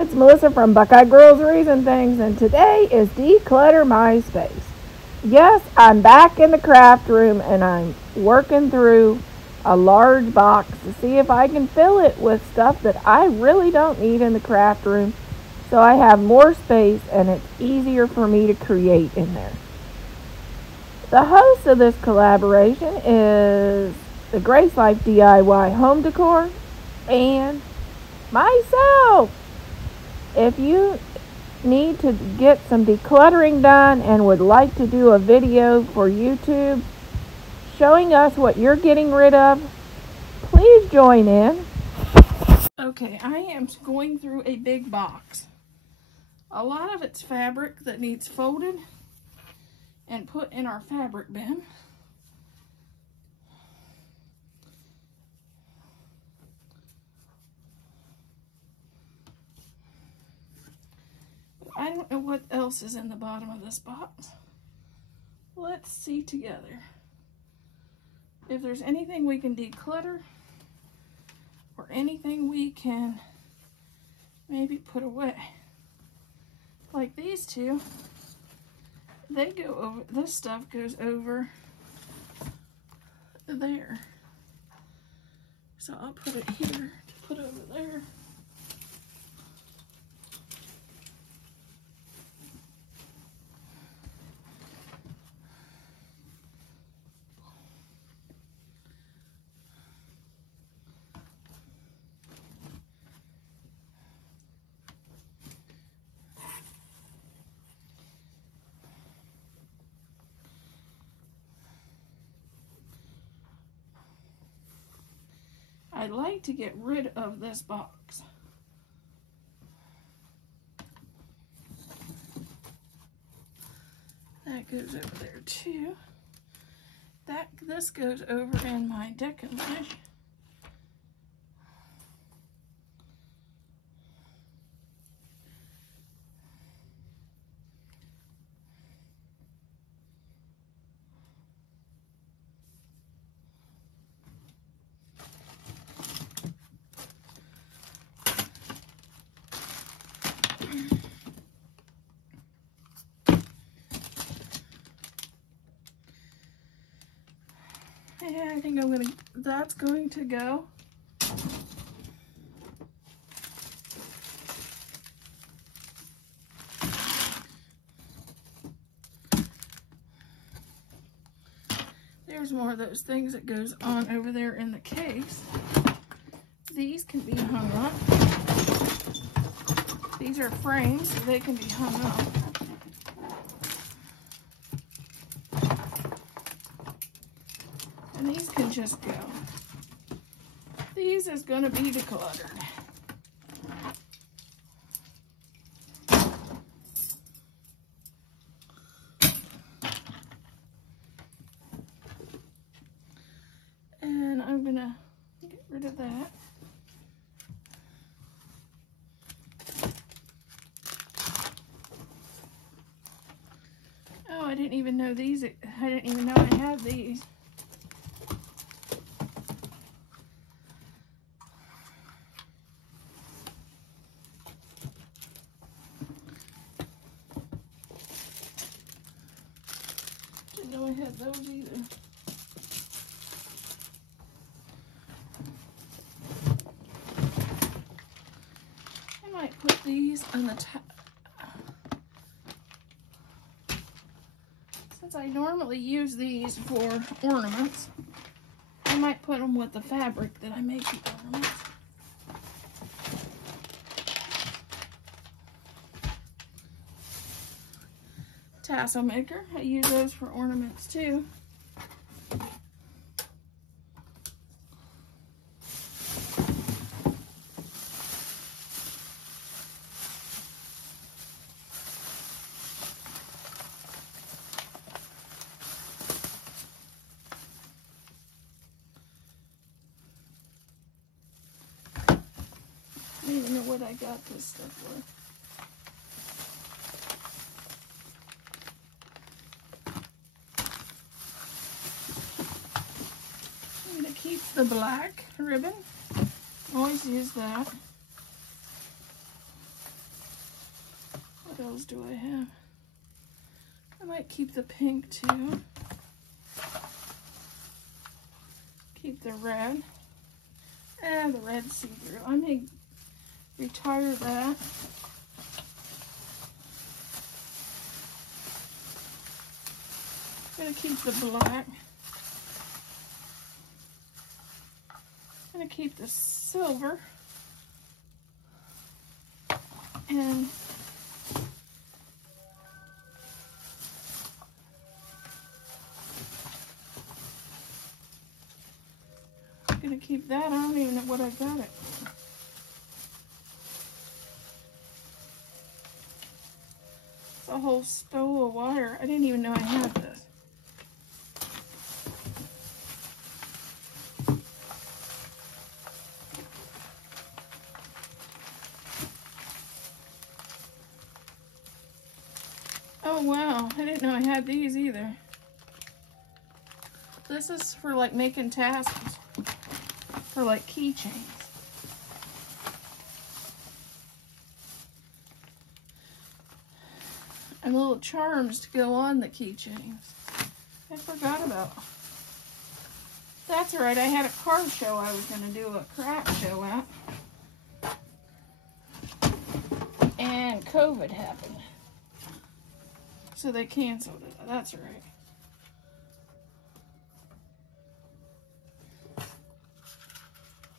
It's Melissa from Buckeye Groceries and Things, and today is Declutter My Space. Yes, I'm back in the craft room and I'm working through a large box to see if I can fill it with stuff that I really don't need in the craft room, so I have more space and it's easier for me to create in there. The host of this collaboration is the Grace Life DIY Home Decor and myself. If you need to get some decluttering done and would like to do a video for YouTube showing us what you're getting rid of, please join in. Okay, I am going through a big box. A lot of it's fabric that needs folded and put in our fabric bin. I don't know what else is in the bottom of this box. Let's see together if there's anything we can declutter or anything we can maybe put away. Like these two, they go over, this stuff goes over there. So I'll put it here to put over there. I'd like to get rid of this box. That goes over there too. This goes over in my decollage. Yeah, I think that's going to go. There's more of those things that goes on over there in the case. These can be hung up. These are frames, so they can be hung up. And these can just go. These is going to be decluttered. And I'm going to get rid of that. Oh, I didn't even know these. I didn't even know I had these. Didn't know I had those either. I might put these on the top. Since I normally use these for ornaments, I might put them with the fabric that I make the ornaments. Tassel maker, I use those for ornaments too. I don't even know what I got this stuff for. I'm going to keep the black ribbon. Always use that. else do I have? I might keep the pink too. Keep the red. And the red see-through. I may retire that. I'm gonna keep the black. I'm gonna keep the silver. And I'm gonna keep that. I don't even know what I got it. It's a whole spool of wire. I didn't even know I had this. Oh wow, I didn't know I had these either. This is for like making tassels, for like keychains. And little charms to go on the keychains. I forgot about. That's right, I had a car show I was going to do a craft show at. And COVID happened. So they canceled it. That's right.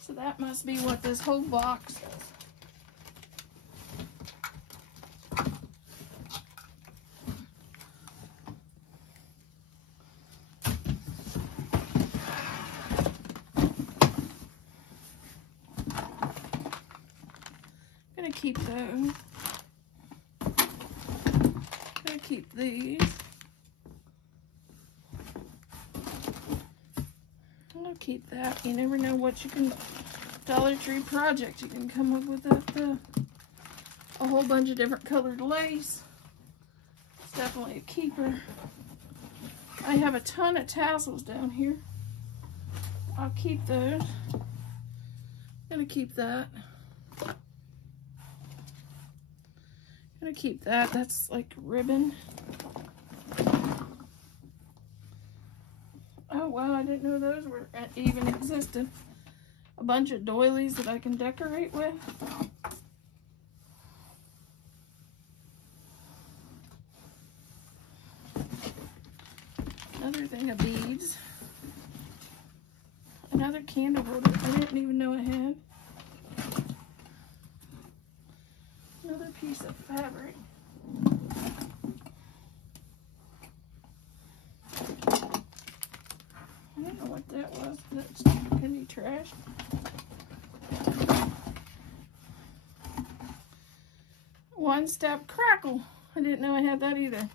So that must be what this whole box is. I'm gonna keep those. Keep these. I'll keep that. You never know what you can, Dollar Tree project, you can come up with a whole bunch of different colored lace. It's definitely a keeper. I have a ton of tassels down here. I'll keep those. I'm gonna keep that. I'm gonna keep that. That's like ribbon. Oh wow, I didn't know those were even existed. A bunch of doilies that I can decorate with. Another thing of beads. Another candle holder I didn't even know I had. Another piece of fabric. I don't know what that was. That's gonna be trash. One Step Crackle. I didn't know I had that either.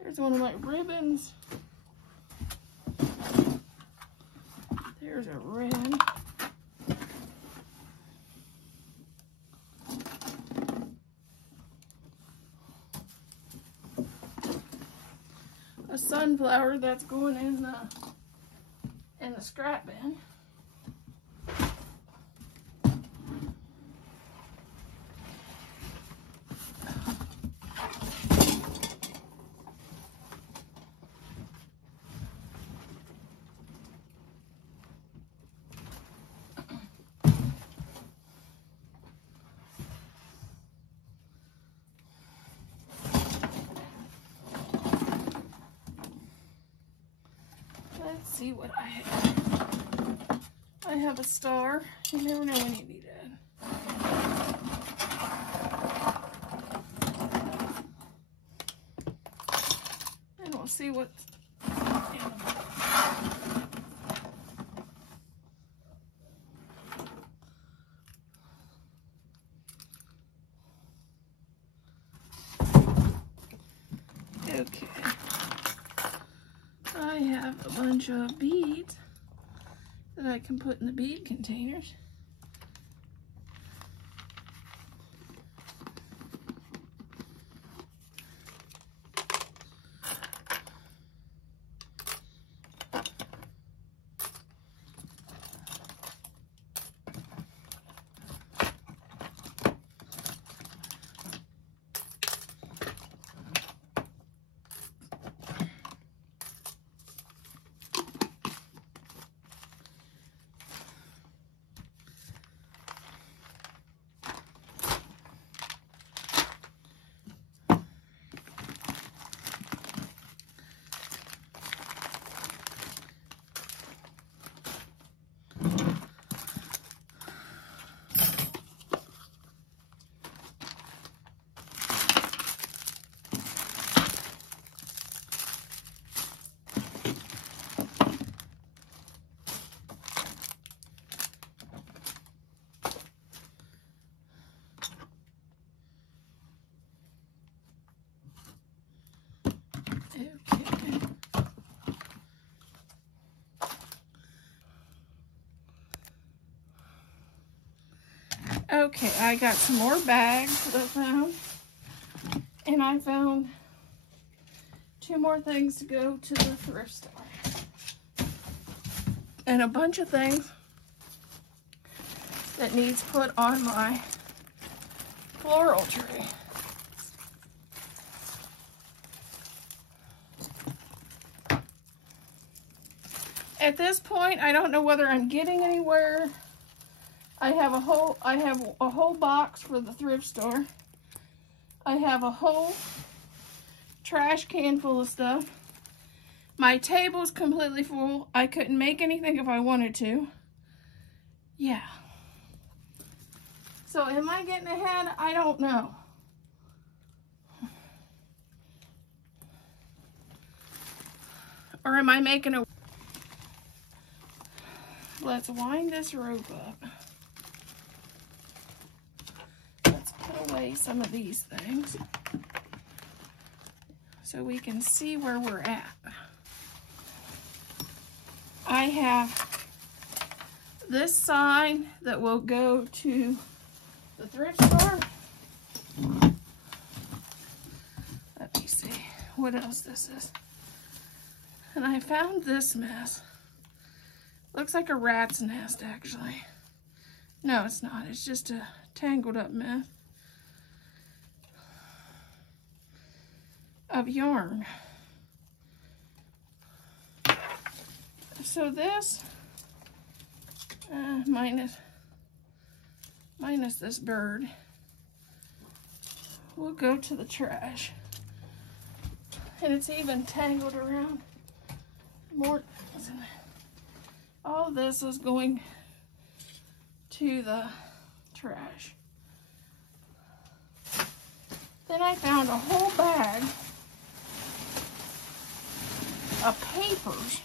There's one of my ribbons. There's a red. A sunflower that's going in the scrap bin. Let's see what I have. I have a star. You never know when you need it. And we'll see what's in the box. Okay. I have a bunch of beads that I can put in the bead containers. Okay, I got some more bags that I found. And I found 2 more things to go to the thrift store. And a bunch of things that needs put on my floral tree. At this point, I don't know whether I'm getting anywhere. I have a whole box for the thrift store. I have a whole trash can full of stuff. My table's completely full. I couldn't make anything if I wanted to. Yeah. So am I getting ahead? I don't know. Or am I making a... Let's wind this rope up. Let's put away some of these things so we can see where we're at. I have this sign that will go to the thrift store. Let me see what else this is. And I found this mess. Looks like a rat's nest, actually. No, it's not. It's just a tangled up mess of yarn. So this, minus this bird, will go to the trash. And it's even tangled around more. All this is going to the trash. Then I found a whole bag of papers.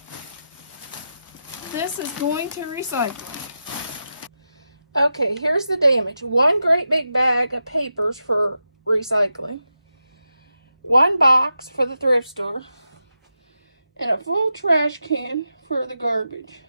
This is going to recycling. Okay, here's the damage. 1 great big bag of papers for recycling, 1 box for the thrift store, and a full trash can for the garbage.